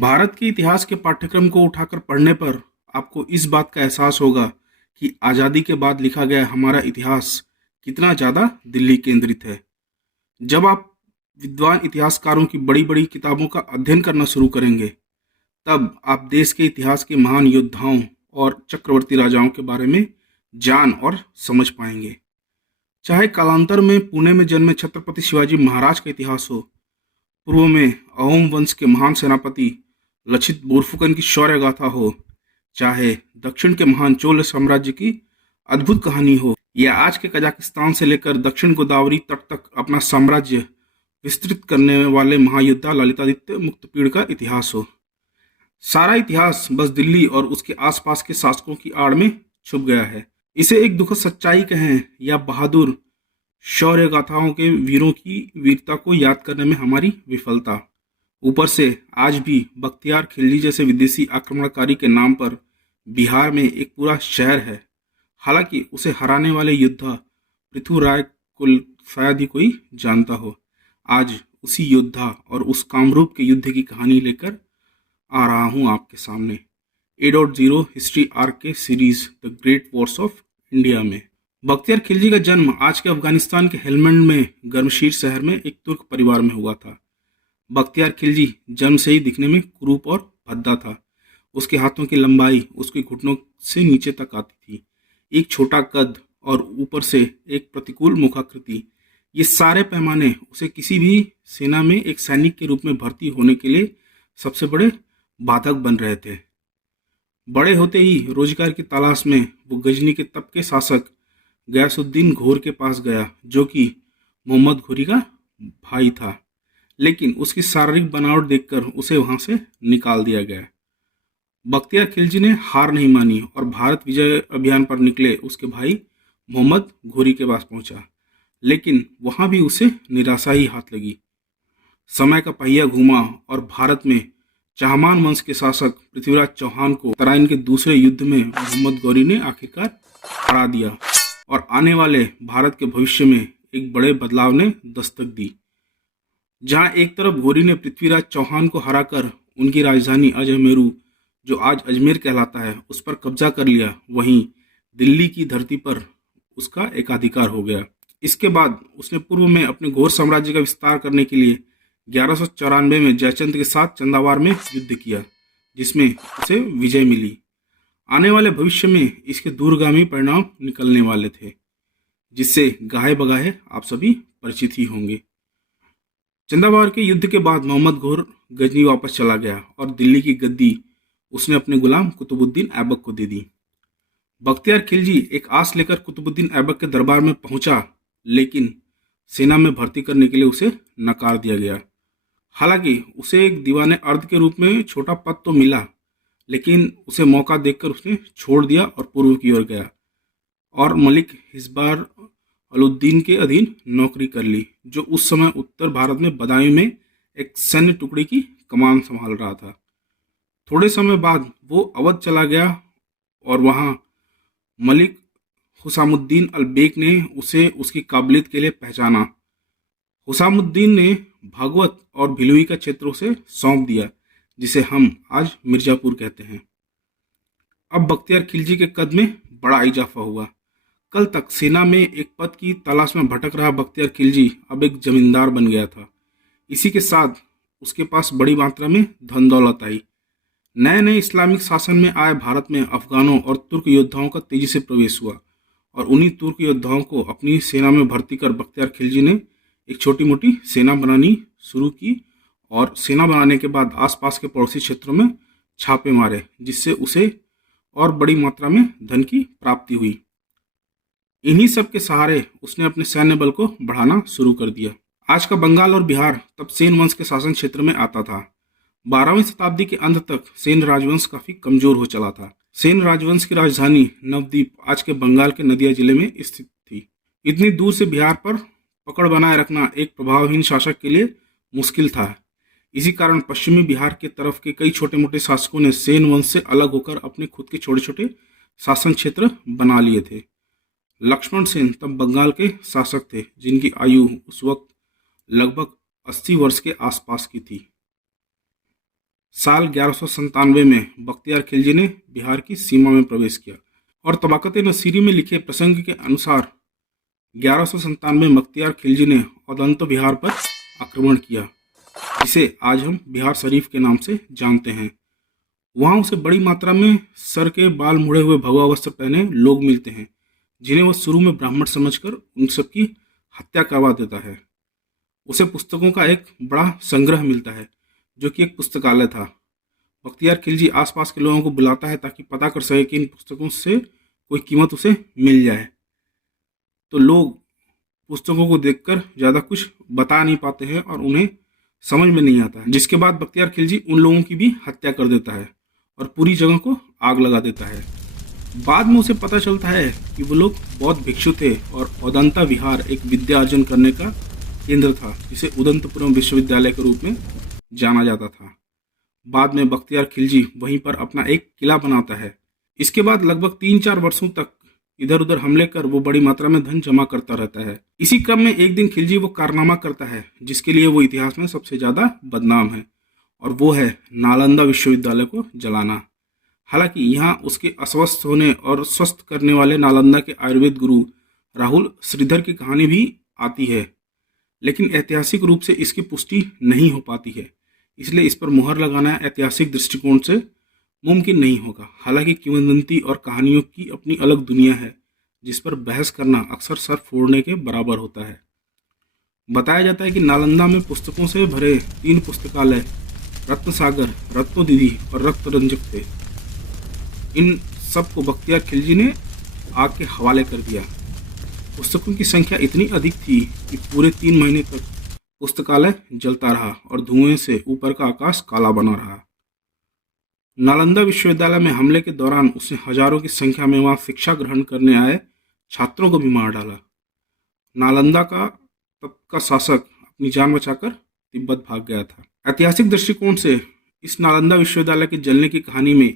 भारत के इतिहास के पाठ्यक्रम को उठाकर पढ़ने पर आपको इस बात का एहसास होगा कि आज़ादी के बाद लिखा गया हमारा इतिहास कितना ज़्यादा दिल्ली केंद्रित है। जब आप विद्वान इतिहासकारों की बड़ी बड़ी किताबों का अध्ययन करना शुरू करेंगे, तब आप देश के इतिहास के महान योद्धाओं और चक्रवर्ती राजाओं के बारे में जान और समझ पाएंगे। चाहे कालांतर में पुणे में जन्मे छत्रपति शिवाजी महाराज का इतिहास हो, पूर्व में अहोम वंश के महान सेनापति लक्षित बोरफुकन की शौर्य गाथा हो, चाहे दक्षिण के महान चोल साम्राज्य की अद्भुत कहानी हो, या आज के कजाकिस्तान से लेकर दक्षिण गोदावरी तट तक अपना साम्राज्य विस्तृत करने वाले महायोद्धा ललितादित्य मुक्तपीड़ का इतिहास हो, सारा इतिहास बस दिल्ली और उसके आसपास के शासकों की आड़ में छुप गया है। इसे एक दुखद सच्चाई कहें या बहादुर शौर्य गाथाओं के वीरों की वीरता को याद करने में हमारी विफलता। ऊपर से आज भी बख्तियार खिलजी जैसे विदेशी आक्रमणकारी के नाम पर बिहार में एक पूरा शहर है। हालांकि उसे हराने वाले योद्धा पृथ्वीराय को शायद ही कोई जानता हो। आज उसी योद्धा और उस कामरूप के युद्ध की कहानी लेकर आ रहा हूं आपके सामने A.0 हिस्ट्री आर्क के series the great Wars of India में। बख्तियार खिलजी का जन्म आज के अफगानिस्तान के हेलमंड में गर्मशीर शहर में एक तुर्क परिवार में हुआ था। बख्तियार खिलजी जन्म से ही दिखने में कुरूप और भद्दा था। उसके हाथों की लंबाई उसके घुटनों से नीचे तक आती थी। एक छोटा कद और ऊपर से एक प्रतिकूल मुखाकृति, ये सारे पैमाने उसे किसी भी सेना में एक सैनिक के रूप में भर्ती होने के लिए सबसे बड़े बाधक बन रहे थे। बड़े होते ही रोजगार की तलाश में वो गजनी के तब के शासक गयासुद्दीन घोर के पास गया, जो कि मोहम्मद घोरी का भाई था। लेकिन उसकी शारीरिक बनावट देखकर उसे वहां से निकाल दिया गया। बख्तियार खिलजी ने हार नहीं मानी और भारत विजय अभियान पर निकले उसके भाई मोहम्मद घोरी के पास पहुंचा। लेकिन वहां भी उसे निराशा ही हाथ लगी। समय का पहिया घूमा और भारत में चाहमान वंश के शासक पृथ्वीराज चौहान को तराइन के दूसरे युद्ध में मोहम्मद घोरी ने आखिरकार हरा दिया और आने वाले भारत के भविष्य में एक बड़े बदलाव ने दस्तक दी। जहां एक तरफ घोरी ने पृथ्वीराज चौहान को हराकर उनकी राजधानी अजमेरू, जो आज अजमेर कहलाता है, उस पर कब्जा कर लिया, वहीं दिल्ली की धरती पर उसका एकाधिकार हो गया। इसके बाद उसने पूर्व में अपने घोर साम्राज्य का विस्तार करने के लिए 1194 में जयचंद के साथ चंदावार में युद्ध किया, जिसमें उसे विजय मिली। आने वाले भविष्य में इसके दूरगामी परिणाम निकलने वाले थे, जिससे गाहे बगाहे आप सभी परिचित ही होंगे। चंदावार के युद्ध के बाद मोहम्मद घोर गजनी वापस चला गया और दिल्ली की गद्दी उसने अपने गुलाम कुतुबुद्दीन ऐबक को दे दी। बख्तियार खिलजी एक आस लेकर कुतुबुद्दीन ऐबक के दरबार में पहुंचा, लेकिन सेना में भर्ती करने के लिए उसे नकार दिया गया। हालांकि उसे एक दीवाने अर्द के रूप में छोटा पद तो मिला, लेकिन उसे मौका देखकर उसने छोड़ दिया और पूर्व की ओर गया और मलिक हिस्बार अलुद्दीन के अधीन नौकरी कर ली, जो उस समय उत्तर भारत में बदायूं में एक सैन्य टुकड़ी की कमान संभाल रहा था। थोड़े समय बाद वो अवध चला गया और वहां मलिक हुसामुद्दीन अलबेक ने उसे उसकी काबिलियत के लिए पहचाना। हुसामुद्दीन ने भागवत और भिलुई का क्षेत्र उसे सौंप दिया, जिसे हम आज मिर्जापुर कहते हैं। अब बख्तियार खिलजी के कद में बड़ा इजाफा हुआ। कल तक सेना में एक पद की तलाश में भटक रहा बख्तियार खिलजी अब एक जमींदार बन गया था। इसी के साथ उसके पास बड़ी मात्रा में धन दौलत आई। नए नए इस्लामिक शासन में आए भारत में अफगानों और तुर्क योद्धाओं का तेजी से प्रवेश हुआ और उन्हीं तुर्क योद्धाओं को अपनी सेना में भर्ती कर बख्तियार खिलजी ने एक छोटी मोटी सेना बनानी शुरू की और सेना बनाने के बाद आसपास के पड़ोसी क्षेत्रों में छापे मारे, जिससे उसे और बड़ी मात्रा में धन की प्राप्ति हुई। इन्हीं सब के सहारे उसने अपने सैन्य बल को बढ़ाना शुरू कर दिया। आज का बंगाल और बिहार तब सेन वंश के शासन क्षेत्र में आता था। 12वीं शताब्दी के अंत तक सेन राजवंश काफी कमजोर हो चला था। सेन राजवंश की राजधानी नवद्वीप आज के बंगाल के नदिया जिले में स्थित थी। इतनी दूर से बिहार पर पकड़ बनाए रखना एक प्रभावहीन शासक के लिए मुश्किल था। इसी कारण पश्चिमी बिहार के तरफ के कई छोटे मोटे शासकों ने सेन वंश से अलग होकर अपने खुद के छोटे छोटे शासन क्षेत्र बना लिए थे। लक्ष्मण सेन तब बंगाल के शासक थे, जिनकी आयु उस वक्त लगभग 80 वर्ष के आसपास की थी। साल 1197 में बख्तियार खिलजी ने बिहार की सीमा में प्रवेश किया और तबाकत नसीरी में लिखे प्रसंग के अनुसार 1197 में बख्तियार खिलजी ने औदंत बिहार पर आक्रमण किया, जिसे आज हम बिहार शरीफ के नाम से जानते हैं। वहाँ उसे बड़ी मात्रा में सर के बाल मुड़े हुए भगवा वस्त्र पहने लोग मिलते हैं, जिन्हें वह शुरू में ब्राह्मण समझकर उन सबकी हत्या करवा देता है। उसे पुस्तकों का एक बड़ा संग्रह मिलता है, जो कि एक पुस्तकालय था। बख्तियार खिलजी आसपास के लोगों को बुलाता है ताकि पता कर सके कि इन पुस्तकों से कोई कीमत उसे मिल जाए। तो लोग पुस्तकों को देखकर ज़्यादा कुछ बता नहीं पाते हैं और उन्हें समझ में नहीं आता है, जिसके बाद बख्तियार खिलजी उन लोगों की भी हत्या कर देता है और पूरी जगह को आग लगा देता है। बाद में उसे पता चलता है कि वो लोग बौद्ध भिक्षु थे और औदंता विहार एक विद्या अर्जन करने का केंद्र था, जिसे उदंतपुरम विश्वविद्यालय के रूप में जाना जाता था। बाद में बख्तियार खिलजी वहीं पर अपना एक किला बनाता है। इसके बाद लगभग 3-4 वर्षों तक इधर उधर हमले कर वो बड़ी मात्रा में धन जमा करता रहता है। इसी क्रम में एक दिन खिलजी वो कारनामा करता है जिसके लिए वो इतिहास में सबसे ज्यादा बदनाम है, और वो है नालंदा विश्वविद्यालय को जलाना। हालांकि यहाँ उसके अस्वस्थ होने और स्वस्थ करने वाले नालंदा के आयुर्वेद गुरु राहुल श्रीधर की कहानी भी आती है, लेकिन ऐतिहासिक रूप से इसकी पुष्टि नहीं हो पाती है, इसलिए इस पर मुहर लगाना ऐतिहासिक दृष्टिकोण से मुमकिन नहीं होगा। हालांकि किंवदंती और कहानियों की अपनी अलग दुनिया है, जिस पर बहस करना अक्सर सर फोड़ने के बराबर होता है। बताया जाता है कि नालंदा में पुस्तकों से भरे 3 पुस्तकालय रत्न सागर, रत्नोदीदी और रक्त रंजक थे। इन सब को बख्तियार खिलजी ने आग के हवाले कर दिया। पुस्तकों की संख्या इतनी अधिक थी कि पूरे 3 महीने तक पुस्तकालय जलता रहा और धुएं से ऊपर का आकाश काला बना रहा। नालंदा विश्वविद्यालय में हमले के दौरान उसने हजारों की संख्या में वहां शिक्षा ग्रहण करने आए छात्रों को भी मार डाला। नालंदा का तब का शासक अपनी जान बचाकर तिब्बत भाग गया था। ऐतिहासिक दृष्टिकोण से इस नालंदा विश्वविद्यालय के जलने की कहानी में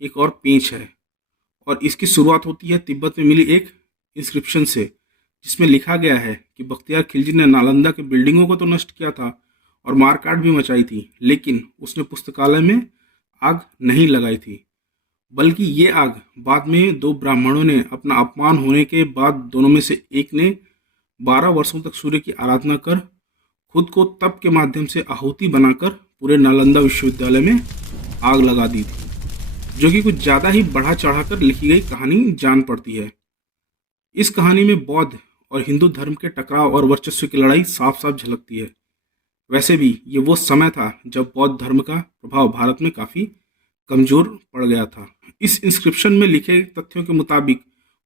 एक और पेंच है, और इसकी शुरुआत होती है तिब्बत में मिली एक इंस्क्रिप्शन से, जिसमें लिखा गया है कि बख्तियार खिलजी ने नालंदा के बिल्डिंगों को तो नष्ट किया था और मारकाट भी मचाई थी, लेकिन उसने पुस्तकालय में आग नहीं लगाई थी। बल्कि ये आग बाद में 2 ब्राह्मणों ने अपना अपमान होने के बाद, दोनों में से एक ने 12 वर्षों तक सूर्य की आराधना कर खुद को तप के माध्यम से आहुति बनाकर पूरे नालंदा विश्वविद्यालय में आग लगा दी थी, जो कि कुछ ज़्यादा ही बढ़ा चढ़ाकर लिखी गई कहानी जान पड़ती है। इस कहानी में बौद्ध और हिंदू धर्म के टकराव और वर्चस्व की लड़ाई साफ साफ झलकती है। वैसे भी ये वो समय था जब बौद्ध धर्म का प्रभाव भारत में काफ़ी कमजोर पड़ गया था। इस इंस्क्रिप्शन में लिखे तथ्यों के मुताबिक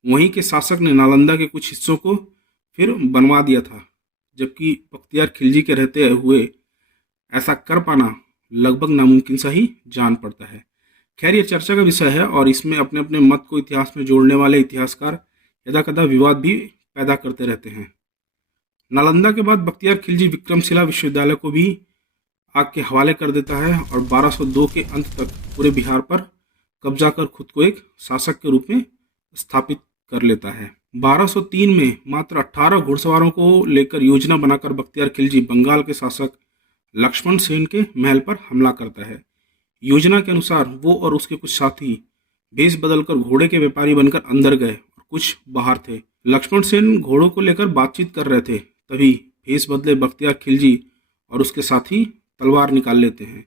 वहीं के शासक ने नालंदा के कुछ हिस्सों को फिर बनवा दिया था, जबकि बख्तियार खिलजी के रहते हुए ऐसा कर पाना लगभग नामुमकिन सा ही जान पड़ता है। खैर, ये चर्चा का विषय है और इसमें अपने अपने मत को इतिहास में जोड़ने वाले इतिहासकार यदा कदा विवाद भी पैदा करते रहते हैं। नालंदा के बाद बख्तियार खिलजी विक्रमशिला विश्वविद्यालय को भी आग के हवाले कर देता है और 1202 के अंत तक पूरे बिहार पर कब्जा कर खुद को एक शासक के रूप में स्थापित कर लेता है। 1203 में मात्र 18 घुड़सवारों को लेकर योजना बनाकर बख्तियार खिलजी बंगाल के शासक लक्ष्मण सेन के महल पर हमला करता है। योजना के अनुसार वो और उसके कुछ साथी भेष बदलकर घोड़े के व्यापारी बनकर अंदर गए और कुछ बाहर थे। लक्ष्मण सेन घोड़ों को लेकर बातचीत कर रहे थे, तभी भेष बदले बख्तियार खिलजी और उसके साथी तलवार निकाल लेते हैं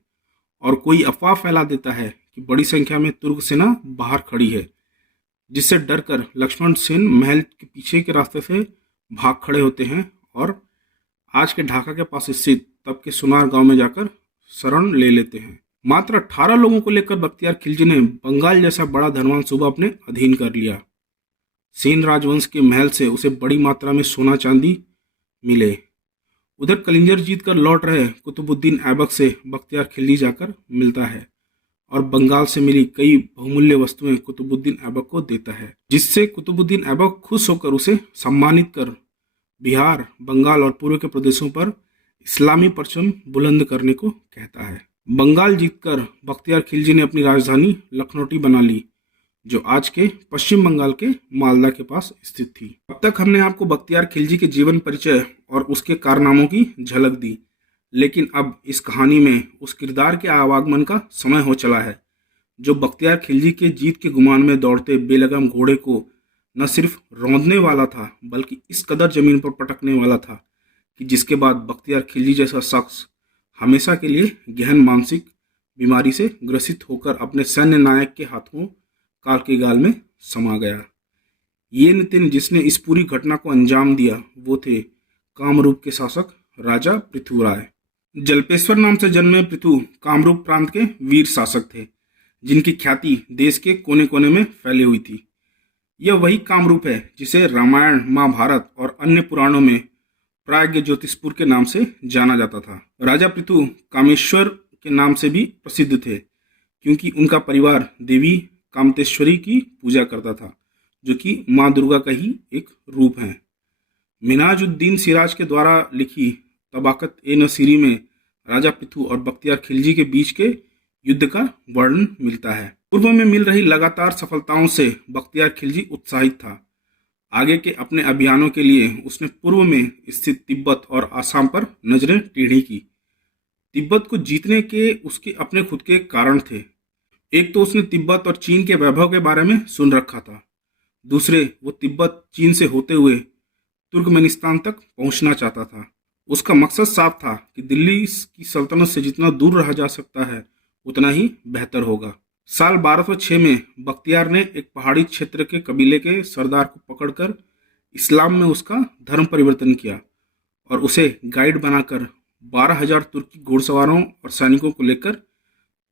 और कोई अफवाह फैला देता है कि बड़ी संख्या में तुर्क सेना बाहर खड़ी है, जिससे डरकर लक्ष्मण सेन महल के पीछे के रास्ते से भाग खड़े होते हैं और आज के ढाका के पास स्थित तब के सुनार गांव में जाकर शरण ले लेते हैं। मात्र 18 लोगों को लेकर बख्तियार खिलजी ने बंगाल जैसा बड़ा धनवान सूबा अपने अधीन कर लिया। सेन राजवंश के महल से उसे बड़ी मात्रा में सोना चांदी मिले। उधर कलिंजर जीत कर लौट रहे कुतुबुद्दीन ऐबक से बख्तियार खिलजी जाकर मिलता है और बंगाल से मिली कई बहुमूल्य वस्तुएं कुतुबुद्दीन ऐबक को देता है, जिससे कुतुबुद्दीन ऐबक खुश होकर उसे सम्मानित कर बिहार, बंगाल और पूर्व के प्रदेशों पर इस्लामी परचम बुलंद करने को कहता है। बंगाल जीतकर बख्तियार खिलजी ने अपनी राजधानी लखनौटी बना ली, जो आज के पश्चिम बंगाल के मालदा के पास स्थित थी। अब तक हमने आपको बख्तियार खिलजी के जीवन परिचय और उसके कारनामों की झलक दी, लेकिन अब इस कहानी में उस किरदार के आवागमन का समय हो चला है जो बख्तियार खिलजी के जीत के गुमान में दौड़ते बेलगाम घोड़े को न सिर्फ रौंदने वाला था बल्कि इस कदर जमीन पर पटकने वाला था कि जिसके बाद बख्तियार खिलजी जैसा शख्स हमेशा के लिए गहन मानसिक बीमारी से ग्रसित होकर अपने सैन्य नायक के हाथों काल के गाल में समा गया। ये नितिन जिसने इस पूरी घटना को अंजाम दिया वो थे कामरूप के शासक राजा पृथ्वीराय। जल्पेश्वर नाम से जन्मे पृथु कामरूप प्रांत के वीर शासक थे जिनकी ख्याति देश के कोने कोने में फैली हुई थी। यह वही कामरूप है जिसे रामायण, महाभारत और अन्य पुराणों में प्राज्ञ ज्योतिषपुर के नाम से जाना जाता था। राजा पृथु कामेश्वर के नाम से भी प्रसिद्ध थे क्योंकि उनका परिवार देवी कामतेश्वरी की पूजा करता था जो कि माँ दुर्गा का ही एक रूप है। मिनाजुद्दीन सिराज के द्वारा लिखी तबाकत ए नसीरी में राजा पृथु और बख्तियार खिलजी के बीच के युद्ध का वर्णन मिलता है। पूर्व में मिल रही लगातार सफलताओं से बख्तियार खिलजी उत्साहित था। आगे के अपने अभियानों के लिए उसने पूर्व में स्थित तिब्बत और आसाम पर नजरें टेढ़ी की। तिब्बत को जीतने के उसके अपने खुद के कारण थे। एक तो उसने तिब्बत और चीन के वैभव के बारे में सुन रखा था, दूसरे वो तिब्बत चीन से होते हुए तुर्कमेनिस्तान तक पहुंचना चाहता था। उसका मकसद साफ था कि दिल्ली की सल्तनत से जितना दूर रहा जा सकता है उतना ही बेहतर होगा। साल 1206 में बख्तियार ने एक पहाड़ी क्षेत्र के कबीले के सरदार को पकड़कर इस्लाम में उसका धर्म परिवर्तन किया और उसे गाइड बनाकर 12,000 तुर्की घुड़सवारों और सैनिकों को लेकर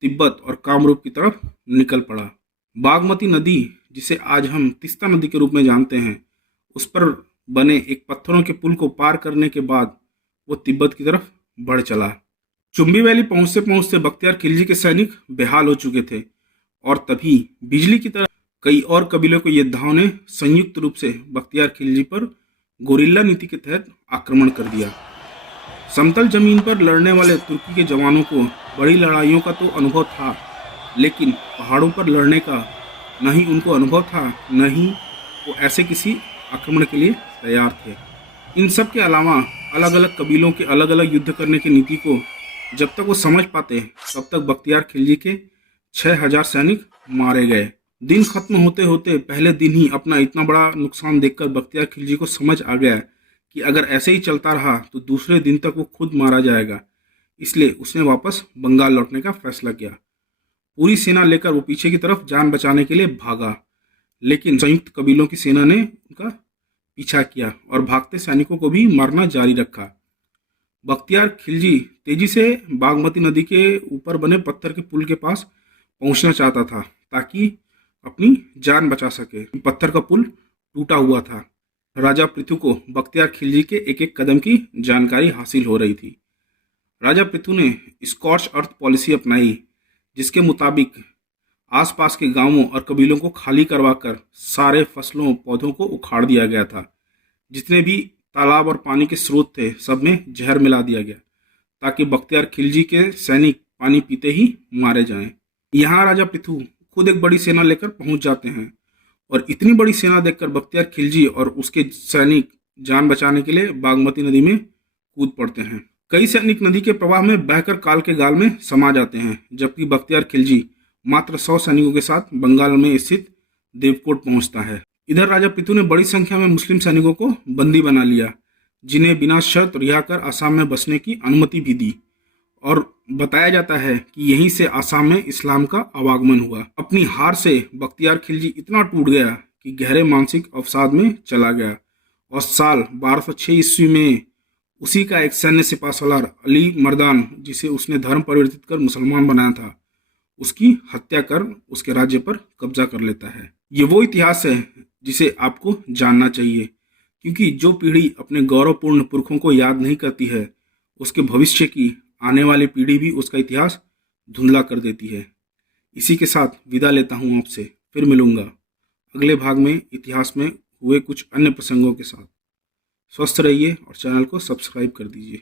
तिब्बत और कामरूप की तरफ निकल पड़ा। बागमती नदी, जिसे आज हम तीस्ता नदी के रूप में जानते हैं, उस पर बने एक पत्थरों के पुल को पार करने के बाद वो तिब्बत की तरफ बढ़ चला। चुम्बी वैली पहुंचते पहुंचते बख्तियार खिलजी के सैनिक बेहाल हो चुके थे और तभी बिजली की तरह कई और कबीलों के योद्धाओं ने संयुक्त रूप से बख्तियार खिलजी पर गोरिल्ला नीति के तहत आक्रमण कर दिया। समतल जमीन पर लड़ने वाले तुर्की के जवानों को बड़ी लड़ाइयों का तो अनुभव था, लेकिन पहाड़ों पर लड़ने का न ही उनको अनुभव था, न ही वो ऐसे किसी आक्रमण के लिए तैयार थे। इन सब के अलावा अलग अलग कबीलों के अलग अलग युद्ध करने की नीति को जब तक वो समझ पाते तब तक बख्तियार खिलजी के 6,000 सैनिक मारे गए। दिन खत्म होते होते पहले दिन ही अपना इतना बड़ा नुकसान देखकर बख्तियार खिलजी को समझ आ गया कि अगर ऐसे ही चलता रहा तो दूसरे दिन तक वो खुद मारा जाएगा। इसलिए उसने वापस बंगाल लौटने का फैसला किया। पूरी सेना लेकर वो पीछे की तरफ जान बचाने के लिए भागा, लेकिन संयुक्त कबीलों की सेना ने उनका पीछा किया और भागते सैनिकों को भी मारना जारी रखा। बख्तियार खिलजी तेजी से बागमती नदी के ऊपर बने पत्थर के पुल के पास पहुंचना चाहता था ताकि अपनी जान बचा सके। पत्थर का पुल टूटा हुआ था। राजा पृथु को बख्तियार खिलजी के एक एक कदम की जानकारी हासिल हो रही थी। राजा पृथु ने स्कॉच अर्थ पॉलिसी अपनाई, जिसके मुताबिक आसपास के गांवों और कबीलों को खाली करवाकर सारे फसलों पौधों को उखाड़ दिया गया था। जितने भी तालाब और पानी के स्रोत थे सब में जहर मिला दिया गया ताकि बख्तियार खिलजी के सैनिक पानी पीते ही मारे जाएं। यहाँ राजा पृथु खुद एक बड़ी सेना लेकर पहुंच जाते हैं और इतनी बड़ी सेना देखकर बख्तियार खिलजी और उसके सैनिक जान बचाने के लिए बागमती नदी में कूद पड़ते हैं। कई सैनिक नदी के प्रवाह में बहकर काल के गाल में समा जाते हैं, जबकि बख्तियार खिलजी मात्र 100 सैनिकों के साथ बंगाल में स्थित देवकोट पहुंचता है। इधर राजा पृथु ने बड़ी संख्या में मुस्लिम सैनिकों को बंदी बना लिया, जिन्हें बिना शर्त रिहा कर आसाम में बसने की अनुमति भी दी और बताया जाता है कि यहीं से आसाम में इस्लाम का आवागमन हुआ। अपनी हार से बख्तियार खिलजी इतना टूट गया कि गहरे मानसिक अवसाद में चला गया और साल 1206 ईस्वी में उसी का एक सैन्य सिपा सलार अली मर्दान, जिसे उसने धर्म परिवर्तित कर मुसलमान बनाया था, उसकी हत्या कर उसके राज्य पर कब्जा कर लेता है। ये वो इतिहास है जिसे आपको जानना चाहिए, क्योंकि जो पीढ़ी अपने गौरवपूर्ण पुरखों को याद नहीं करती है उसके भविष्य की आने वाली पीढ़ी भी उसका इतिहास धुंधला कर देती है। इसी के साथ विदा लेता हूँ आपसे, फिर मिलूंगा अगले भाग में इतिहास में हुए कुछ अन्य प्रसंगों के साथ। स्वस्थ रहिए और चैनल को सब्सक्राइब कर दीजिए।